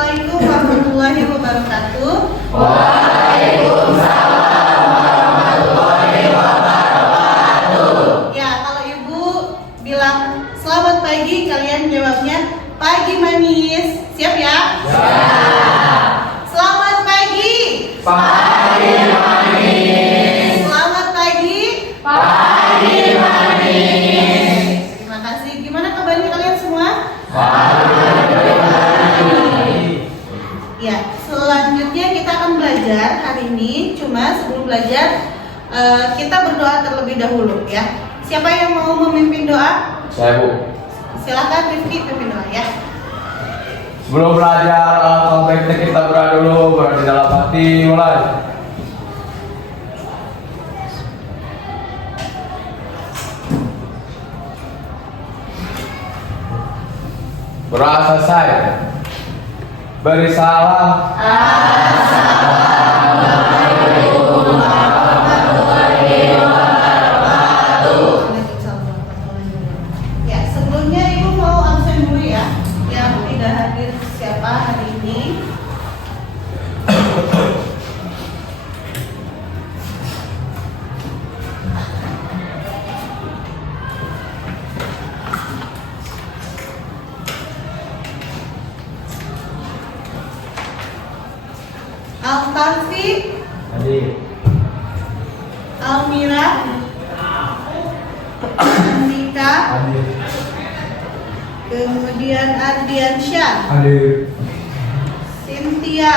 Assalamualaikum warahmatullahi wabarakatuh. Waalaikumsalam warahmatullahi wabarakatuh. Ya, kalau Ibu bilang selamat pagi, kalian jawabnya pagi manis. Siap ya? Siap. Selamat pagi. Pagi manis. Selamat pagi. Pagi manis. Terima kasih. Gimana kabarnya kalian semua? Ya, selanjutnya kita akan belajar hari ini. Cuma sebelum belajar kita berdoa terlebih dahulu ya. Siapa yang mau memimpin doa? Saya, Bu. Silakan Rifki pimpin doa ya. Sebelum belajar konteksnya kita berdoa dulu, berdoa di dalam hati, mulai. Berdoa selesai. Beri salam. Ya, sebelumnya Ibu mau absen dulu ya. Yang tidak hadir siapa hari ini? Al-Tanfi, Hadir. Almira, Andika, Hadir. kemudian Ardiansyah, Hadir. Cynthia,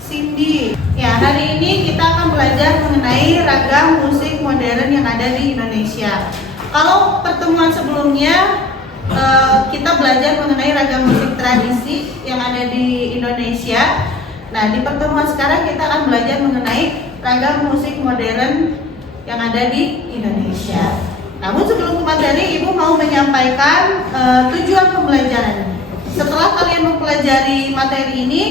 Cindy. Ya, hari ini kita akan belajar mengenai ragam musik modern yang ada di Indonesia. Kalau pertemuan sebelumnya kita belajar mengenai ragam musik tradisi yang ada di Indonesia. Nah, di pertemuan sekarang kita akan belajar mengenai ragam musik modern yang ada di Indonesia. Namun sebelum ke materi, Ibu mau menyampaikan tujuan pembelajaran. Setelah kalian mempelajari materi ini,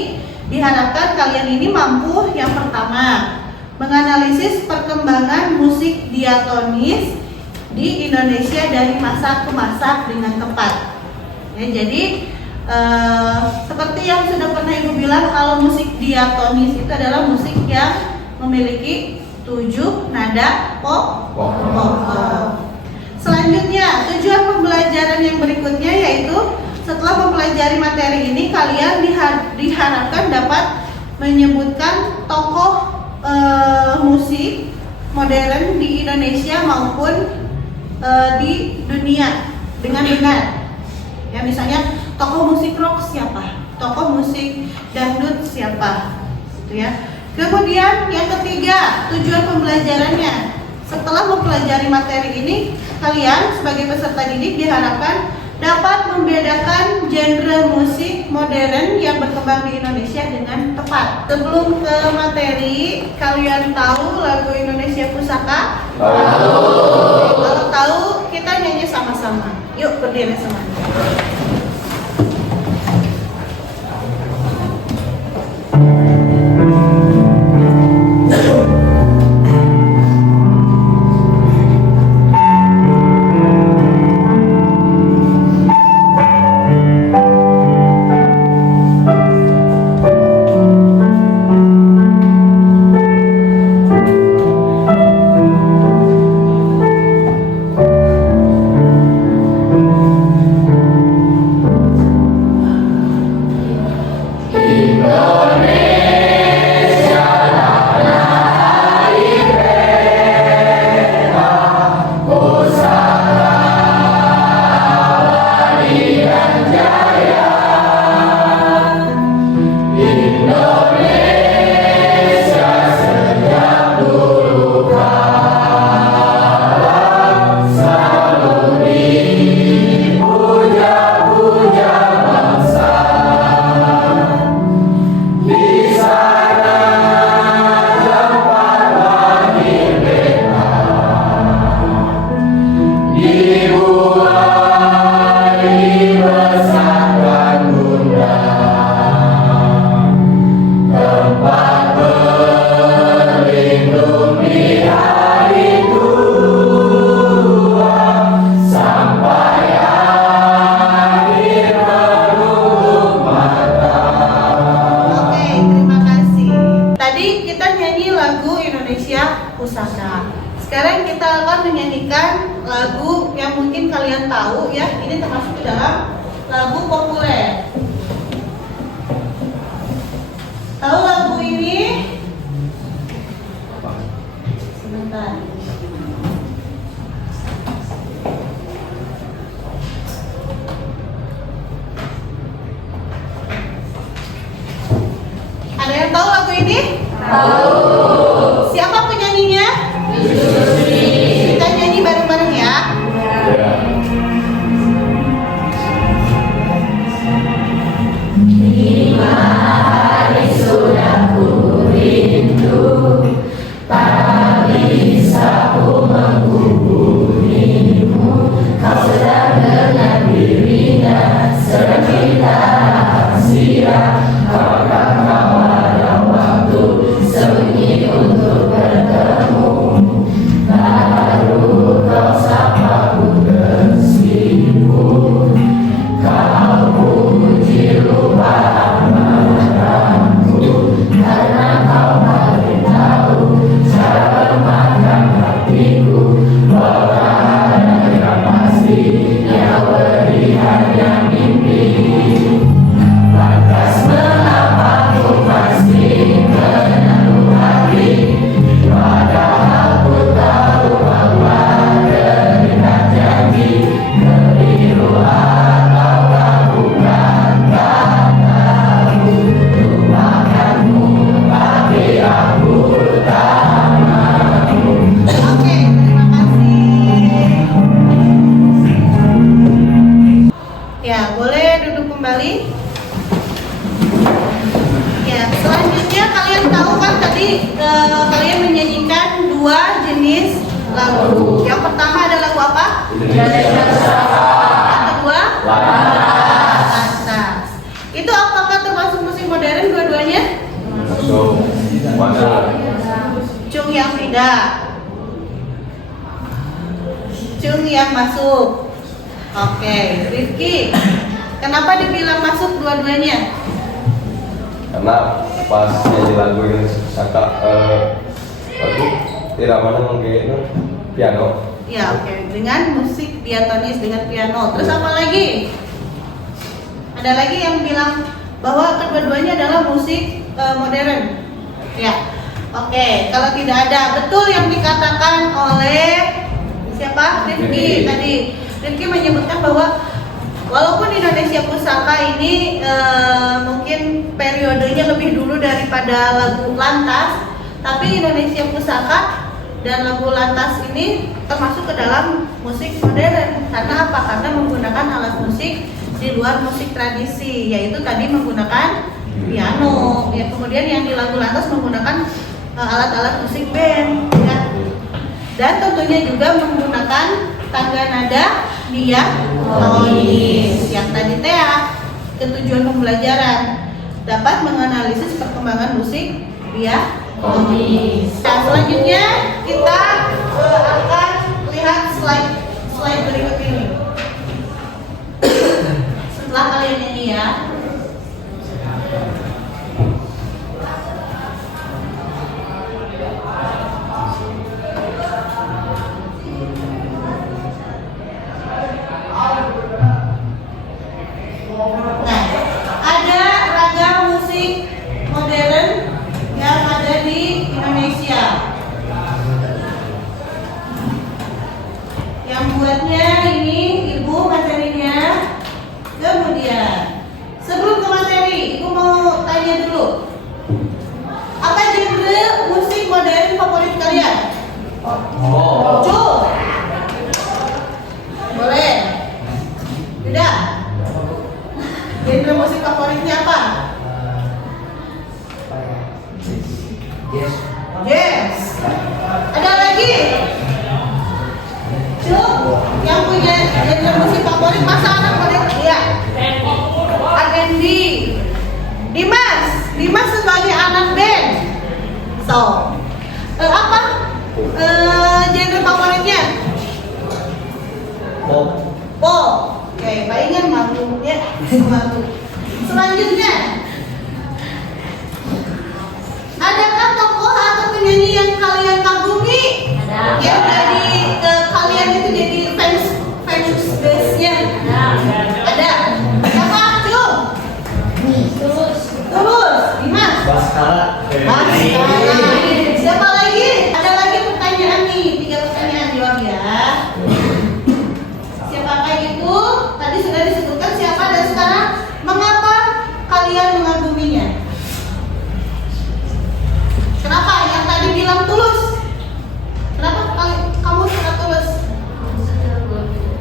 diharapkan kalian ini mampu yang pertama menganalisis perkembangan musik diatonis di Indonesia dari masa ke masa dengan tepat. Ya, jadi seperti yang sudah pernah Ibu bilang, kalau musik diatonis itu adalah musik yang memiliki 7 nada pokok. Selanjutnya, tujuan pembelajaran yang berikutnya yaitu setelah mempelajari materi ini, kalian diharapkan dapat menyebutkan tokoh musik modern di Indonesia maupun di dunia dengan benar. Ya, misalnya tokoh musik rock siapa, tokoh musik dangdut siapa, gitu ya. Kemudian yang ketiga, tujuan pembelajarannya. Setelah mempelajari materi ini, kalian sebagai peserta didik diharapkan dapat membedakan genre musik modern yang berkembang di Indonesia dengan tepat. Sebelum ke materi, kalian tahu lagu Indonesia Pusaka? Tahu. Kalau tahu, kita nyanyi sama-sama. Yuk, berdiri semuanya. tahu ya, ini termasuk ke dalam lagu populer. Tahu lagu ini? Sebentar. Ada yang tahu lagu ini? Tahu. Siapa penyanyinya? Kita nyanyi bareng-bareng ya. Ya. Oke, terima kasih. Ya, boleh duduk kembali. Ya, selanjutnya kalian tahu kan tadi kalian menyanyikan dua jenis lagu. Yang pertama ada lagu apa? Yang kedua? Lantas. Itu apakah termasuk musik modern dua-duanya? Masuk. Cung yang tidak. Cung yang masuk. Oke, Rifki. Kenapa dibilang masuk dua-duanya? Karena pas nyanyi lagu yang saka lagu iramanya mungkin piano. Ya, oke. Dengan musik diatonis dengan piano. Terus apa lagi? Ada lagi yang bilang bahwa kedua-duanya adalah musik modern. Ya. Oke, kalau tidak ada, betul yang dikatakan oleh siapa? Rifki tadi. Rifki menyebutkan bahwa walaupun Indonesia Pusaka ini mungkin periodenya lebih dulu daripada lagu Lantas, tapi Indonesia Pusaka dan lagu Lantas ini termasuk ke dalam musik modern. Karena apa? Karena menggunakan alat musik di luar musik tradisi, yaitu tadi menggunakan piano. Ya, kemudian yang di lagu Lantas menggunakan alat-alat musik band, ya. Dan tentunya juga menggunakan tangga nada diatonis. Yang tadi ketujuan pembelajaran dapat menganalisis perkembangan musik diatonis. Nah, selanjutnya kita akan lihat slide berikut ini. Setelah kalian nyanyi ya. Nah, ada ragam musik modern yang ada di Indonesia. Yang buatnya ini Ibu materinya. Kemudian, sebelum ke materi, Ibu mau tanya dulu. Apa genre musik modern favorit kalian? Muncul. Boleh. Tidak. Genre musik favoritnya apa? Yes. Ada lagi? Cuk, yang punya genre musik favorit masa anak modern? Ya. R&B. Dimas sebagai anak band. So, apa genre favoritnya? Pop. Oke, palingan malu ya. Malu. Selanjutnya, adakah tokoh atau penyanyi yang kalian kagumi? Yang jadi kalian itu jadi fans base artisnya? Ada. Siapa? Cung. Tulus. Dimas. Baskara. Siapa lagi? Ada lagi pertanyaan nih, 3 pertanyaan jawab ya. Siapakah itu? Tadi sudah disebutkan siapa dan sekarang mengapa kalian mengaguminya? Kenapa? Yang tadi bilang Tulus. Kenapa kamu suka Tulus?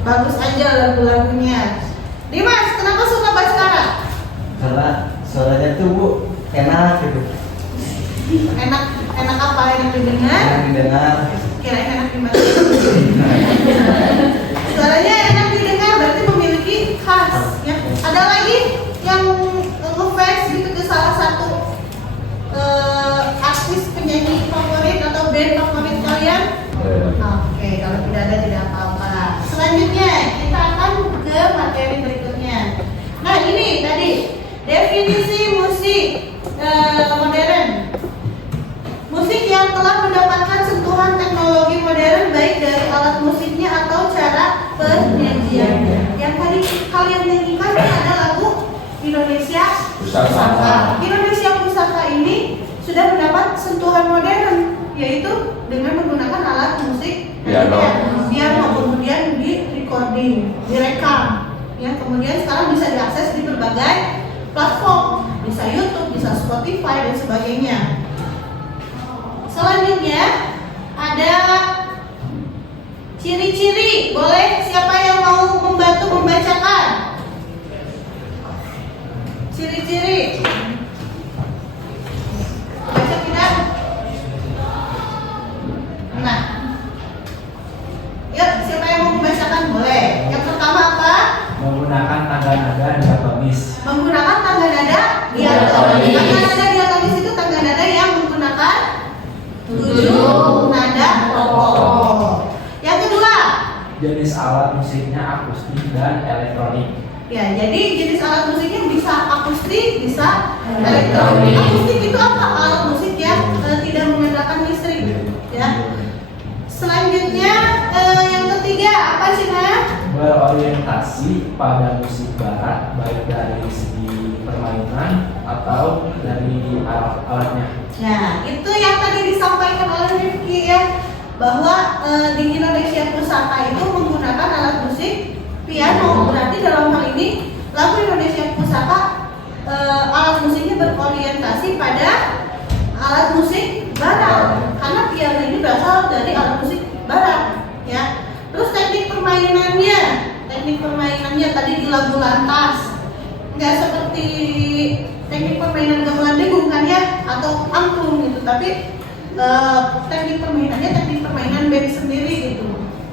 Bagus aja lagu-lagunya. Dimas, kenapa suka Baskara? Karena suaranya tuh Bu enak gitu. Enak apa? Enak didengar? Enak didengar. Kirain enak di mata. Suaranya enak didengar berarti memiliki khas ya. Ada lagi yang ngefans gitu ke salah satu artis penyanyi favorit atau band favorit kalian? Oke, kalau tidak ada tidak apa-apa. Selanjutnya kita akan ke materi berikutnya. Nah ini tadi definisi musik modern. Musik yang telah mendapatkan sentuhan teknologi modern baik dari alat musiknya atau cara penyajiannya. Yang tadi kalian nyanyikan ini ada lagu Indonesia Pusaka. Indonesia Pusaka ini sudah mendapat sentuhan modern, yaitu dengan menggunakan alat musik piano, kemudian di recording, direkam, ya kemudian sekarang bisa diakses di berbagai platform, bisa YouTube, bisa Spotify dan sebagainya. Selanjutnya ada ciri-ciri. Boleh siapa yang mau membantu membacakan? Ciri-ciri. Baca tidak? Nah. Yuk, siapa yang mau membacakan? Boleh. Yang pertama apa? Menggunakan tangga nada diatonis. Menggunakan tangga nada diatonis. Tangga nada diatonis itu tangga nada yang menggunakan 7 nada pokok. Yang kedua, Jenis alat musiknya akustik dan elektronik. ya jadi jenis alat musiknya bisa akustik, bisa elektronik. Akustik itu apa? Alat musik yang tidak mengandalkan listrik, ya. Selanjutnya yang ketiga apa sih Naya? Berorientasi pada musik barat baik dari segi permainan atau dari alat-alatnya. Nah, itu yang tadi disampaikan oleh Rifki ya, bahwa di Indonesia Pusaka itu menggunakan alat musik piano. Berarti dalam hal ini lagu Indonesia Pusaka alat musiknya berorientasi pada alat musik barat, karena piano ini berasal dari alat musik barat, ya. Terus teknik permainannya tadi di lagu Lantas, nggak seperti teknik permainan gamelan dengung kan ya, atau angklung gitu, tapi teknik permainan band sendiri gitu,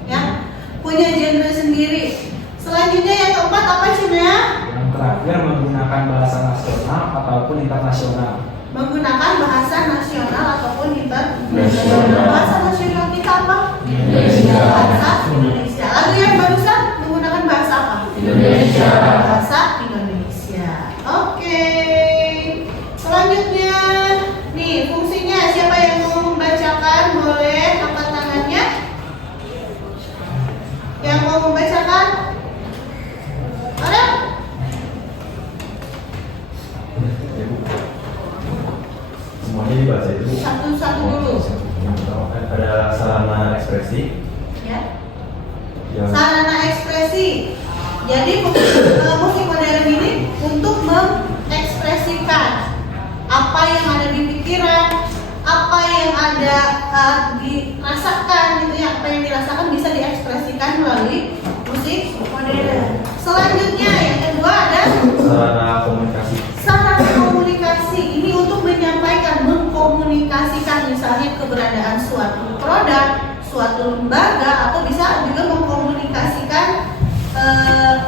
ya, punya genre sendiri. Selanjutnya yang keempat apa sih Naya? Yang terakhir menggunakan bahasa nasional ataupun internasional. Menggunakan bahasa nasional ataupun internasional. Bahasa nasional kita apa? Indonesia. Bahasa Indonesia. Lagu yang barusan menggunakan bahasa apa? Indonesia. Bahasa Indonesia. Oke. Selanjutnya, nih fungsinya siapa yang mau membacakan boleh angkat tangannya. Yang mau membacakan? Ada? Semuanya dibaca itu Bu. Satu-satu dulu. Ada sarana ekspresi. Ya. Yang Sarana ekspresi. Jadi musik modern ini untuk mengekspresikan apa yang ada di pikiran, apa yang ada dirasakan gitu ya, apa yang dirasakan bisa diekspresikan melalui musik modern. Selanjutnya yang kedua ada sarana komunikasi. sarana komunikasi. Ini untuk menyampaikan, mengkomunikasikan misalnya keberadaan suatu produk, suatu lembaga, atau bisa juga mengkomunikasikan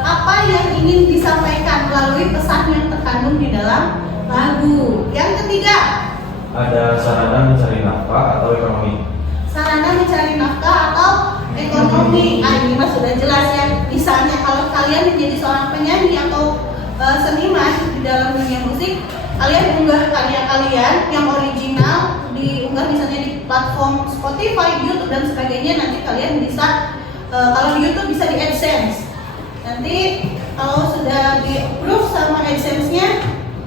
apa yang ingin disampaikan melalui pesan yang terkandung di dalam lagu. Yang ketiga, Ada sarana mencari nafkah atau ekonomi. sarana mencari nafkah atau ekonomi. Ini mah sudah jelas ya. Misalnya kalau kalian menjadi seorang penyanyi atau seniman di dalam dunia musik, kalian unggah karya kalian yang original, diunggah misalnya di platform Spotify, YouTube dan sebagainya. Nanti kalian bisa kalau di YouTube bisa di AdSense. Nanti kalau sudah di approve sama AdSense-nya,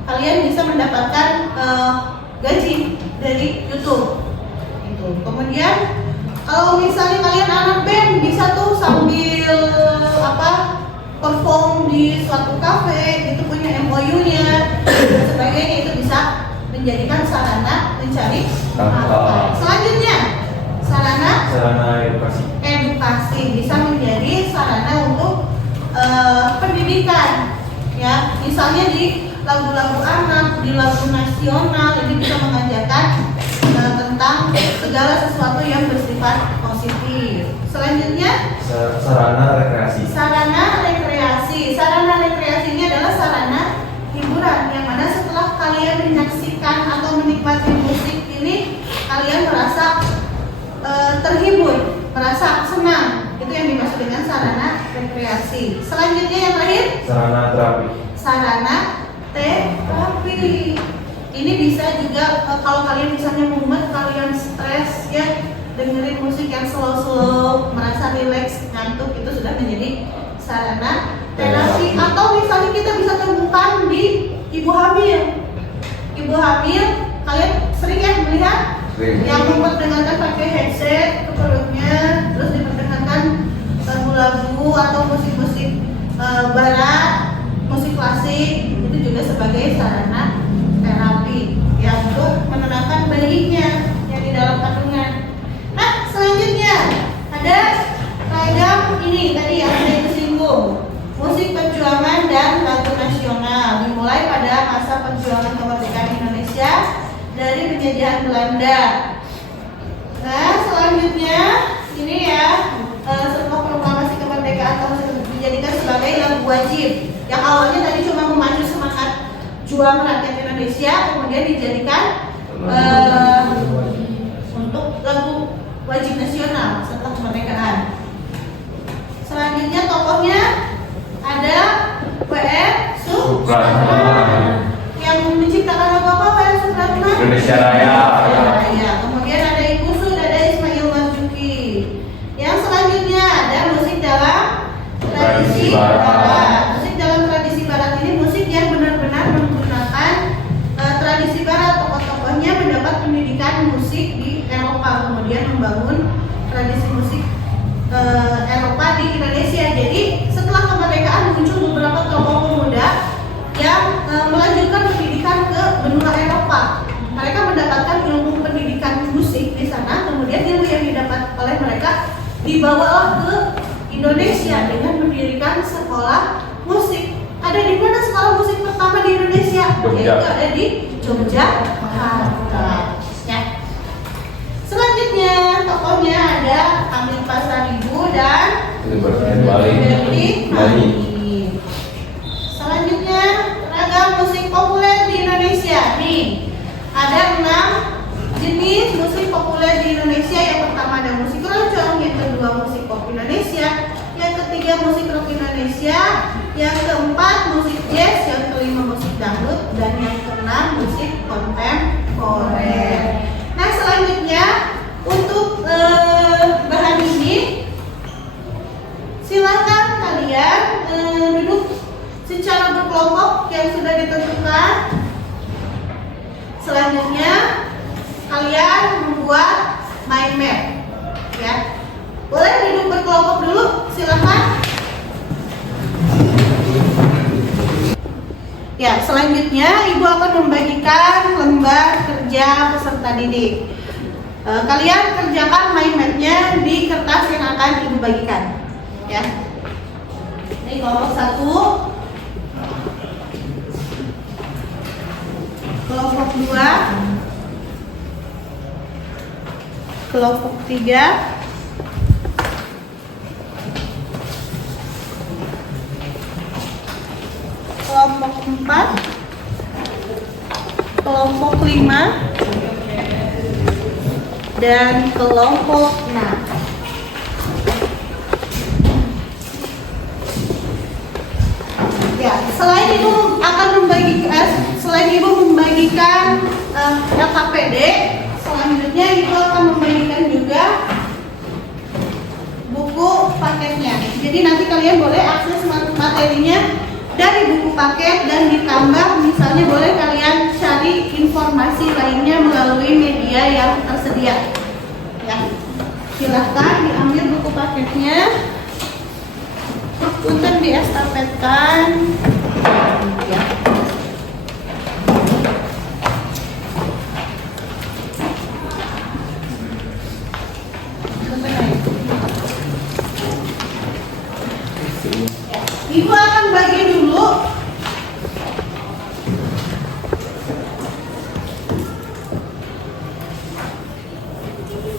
kalian bisa mendapatkan gaji dari YouTube. Itu. Kemudian kalau misalnya kalian anak band bisa tuh sambil perform di suatu kafe, itu punya MOU-nya dan sebagainya, itu bisa menjadikan sarana mencari nafkah. Selanjutnya sarana edukasi bisa menjadi sarana untuk pendidikan, ya. Misalnya di lagu-lagu anak, di lagu nasional, ini bisa mengajarkan tentang segala sesuatu yang bersifat positif. Selanjutnya Sarana rekreasi. Sarana rekreasi ini adalah sarana hiburan yang mana setelah kalian menyaksikan atau menikmati musik ini, kalian merasa terhibur, merasa senang. Itu yang dimaksud dengan sarana rekreasi. Selanjutnya yang terakhir, sarana terapi. Ini bisa juga kalau kalian misalnya mumet, kalian stres, ya, dengerin musik yang slow, merasa rileks, ngantuk, itu sudah menjadi sarana terapi. Atau misalnya kita bisa temukan di ibu hamil. Ibu hamil, kalian sering ya melihat yang memperdengarkan pakai headset ke perutnya, terus diperdengarkan lagu-lagu atau musik-musik barat, musik klasik, itu juga sebagai sarana terapi yang untuk menenangkan bayinya yang di dalam kandungan. Nah, selanjutnya ada ragam ini tadi yang saya singgung, musik perjuangan dan lagu nasional, dimulai pada masa perjuangan kemerdekaan Indonesia dari penjajahan Belanda. Nah, selanjutnya ini ya, setelah proklamasi kemerdekaan tahun dijadikan sebagai lagu wajib, yang awalnya tadi cuma memacu semangat juang rakyat Indonesia, kemudian dijadikan untuk lagu wajib nasional setelah kemerdekaan. Selanjutnya tokohnya ada W.R. Supratman. Yang menciptakan lagu apa W.R. Supratman? Indonesia Raya. Kemudian ada Ibu Sud, ada Ismail Marzuki. Yang selanjutnya ada musik dalam tradisi barat. Musik dalam tradisi barat ini musik yang benar-benar menggunakan tradisi barat. Tokoh-tokohnya mendapat pendidikan musik di Eropa, kemudian membangun tradisi musik Eropa di Indonesia. Jadi setelah kemerdekaan muncul beberapa tokoh pemuda yang melanjutkan pendidikan ke benua Eropa. Mereka mendapatkan ilmu pendidikan musik di sana, kemudian ilmu yang didapat oleh mereka dibawa ke Indonesia dengan mendirikan sekolah musik. Ada di mana sekolah musik pertama di Indonesia? Yaitu ada di Yogyakarta. Ya. Selanjutnya tokohnya ada Amir Pasaribu dan Liberty Mali. Selanjutnya ragam musik populer di Indonesia. Nih, ada 6 jenis musik populer di Indonesia. Yang pertama ada musik roncong, yang kedua musik pop Indonesia, yang ketiga musik rock Indonesia, yang keempat musik jazz, yang kelima musik dangdut, dan yang keenam musik kontemporer. Nah, selanjutnya untuk bahan ini silakan kalian duduk secara berkelompok yang sudah ditentukan. Selanjutnya kalian membuat mind map, ya. Boleh duduk berkelompok dulu, silakan. Ya, selanjutnya Ibu akan membagikan lembar kerja peserta didik. Kalian kerjakan mind map-nya di kertas yang akan Ibu bagikan, ya. Ini kelompok 1, kelompok 2, kelompok 3, kelompok 4, kelompok 5, dan kelompok 6. Ya, selain Ibu membagikan LKPD, selanjutnya Ibu akan membagikan juga buku paketnya. Jadi nanti kalian boleh akses materinya dari buku paket dan ditambah misalnya boleh kalian cari informasi lainnya melalui media yang tersedia. Ya, silahkan diambil buku paketnya. Punten diestafetkan. Ya. Ibu akan bagi dulu.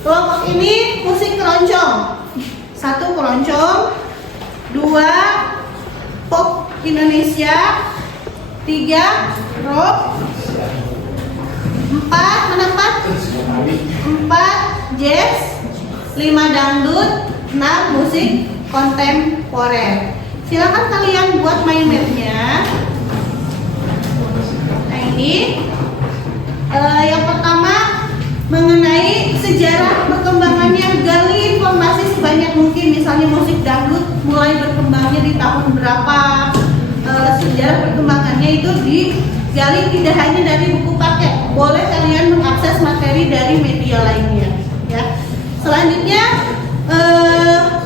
Kelompok ini musik keroncong. 1 keroncong, 2 pop Indonesia, 3 rock, 4 mana 4 jazz, 5 dangdut, 6 musik kontemporer. Silakan kalian buat mind mapnya. Nah ini yang pertama mengenai sejarah perkembangannya, gali informasi sebanyak mungkin. Misalnya musik dangdut mulai berkembangnya di tahun berapa, sejarah perkembangannya itu digali tidak hanya dari buku paket. Boleh kalian mengakses materi dari media lainnya. Ya. Selanjutnya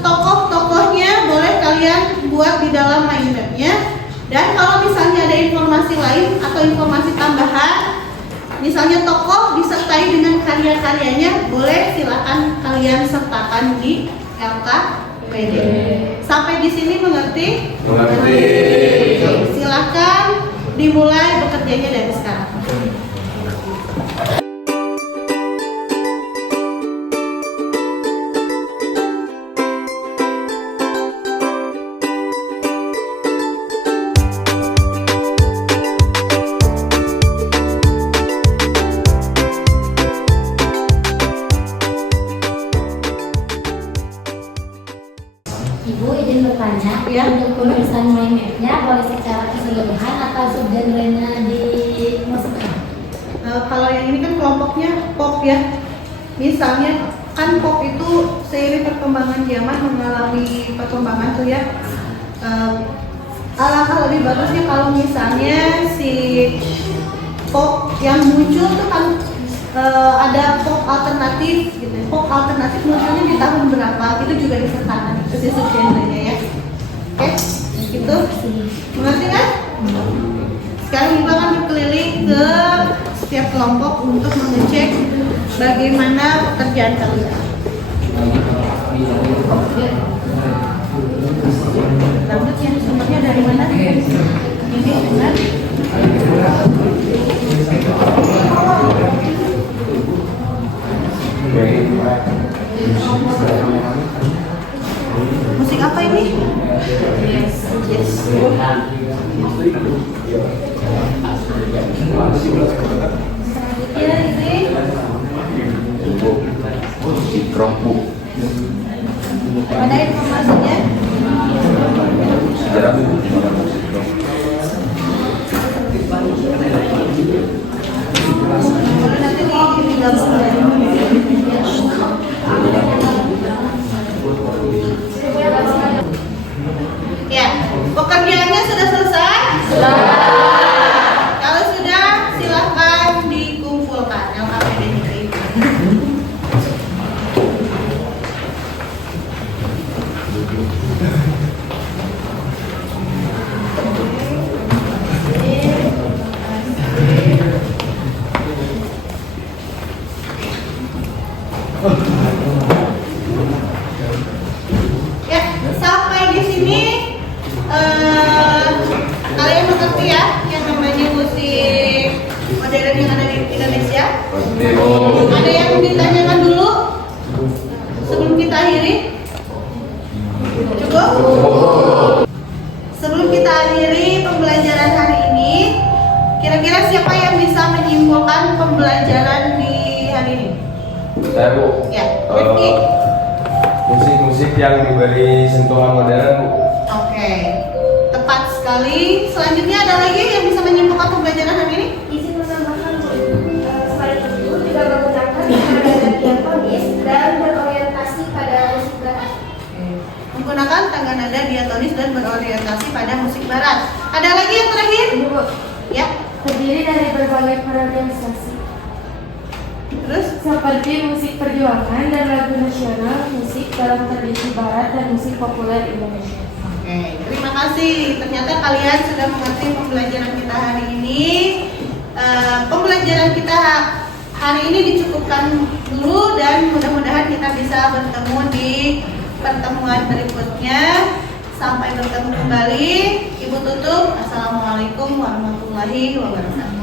tokoh-tokohnya boleh kalian buat di dalam mind mapnya. Dan kalau misalnya ada informasi lain atau informasi tambahan, misalnya tokoh disertai dengan karya-karyanya, boleh silakan kalian sertakan di LKPD. Sampai di sini mengerti? Mengerti. Silakan dimulai bekerjanya dari sekarang. Ibu izin bertanya, Ya. untuk penulisan mind map-nya boleh secara keseluruhan atau subgenrenya dimasukkan? Kalau yang ini kan kelompoknya pop ya. Misalnya kan pop itu seiring perkembangan zaman mengalami perkembangan tuh ya. Alangkah lebih bagusnya kalau misalnya si pop yang muncul tuh kan ada pop alternatif gitu. Pop alternatif munculnya di tahun berapa itu juga disertakan itu si subgenrenya ya. Oke, gitu. Mengerti kan? Sekarang Ibu akan berkeliling ke setiap kelompok untuk mengecek bagaimana pekerjaan kalian. Dangdut yang sumbernya dari mana? Ini benar. Musik apa ini? Yes. Selanjutnya ini Musik kerompok. ada informasinya. Sejarah musik kerompok. Nanti digabung ya. Pekerjaannya sudah selesai? Kalau sudah, silahkan dikumpulkan LKPD-nya itu. Ya, sampai di sini kalian mengerti ya yang namanya musik modern yang ada di Indonesia? Ada yang ditanyakan dulu sebelum kita akhiri? Cukup? Sebelum kita akhiri pembelajaran hari ini, kira-kira siapa yang bisa menyimpulkan pembelajaran di hari ini? Saya Bu. Ya, Rifki. Musik-musik yang diberi sentuhan modern Bu. Oke, tepat sekali. Selanjutnya ada lagi yang bisa menyimpulkan pembelajaran hari ini? Izin menambahkan Bu, selain itu juga menggunakan nada diatonis dan berorientasi pada musik barat. Menggunakan tangga nada berorientasi pada musik barat. Ada lagi yang terakhir? Bu, Ya. terdiri dari berbagai berorganisasi Terus? seperti musik perjuangan dan lagu nasional, musik dalam tradisi barat dan musik populer Indonesia. Oke, terima kasih. Ternyata kalian sudah mengerti pembelajaran kita hari ini. Pembelajaran kita hari ini dicukupkan dulu dan mudah-mudahan kita bisa bertemu di pertemuan berikutnya. Sampai bertemu kembali. Ibu tutup. Assalamualaikum warahmatullahi wabarakatuh.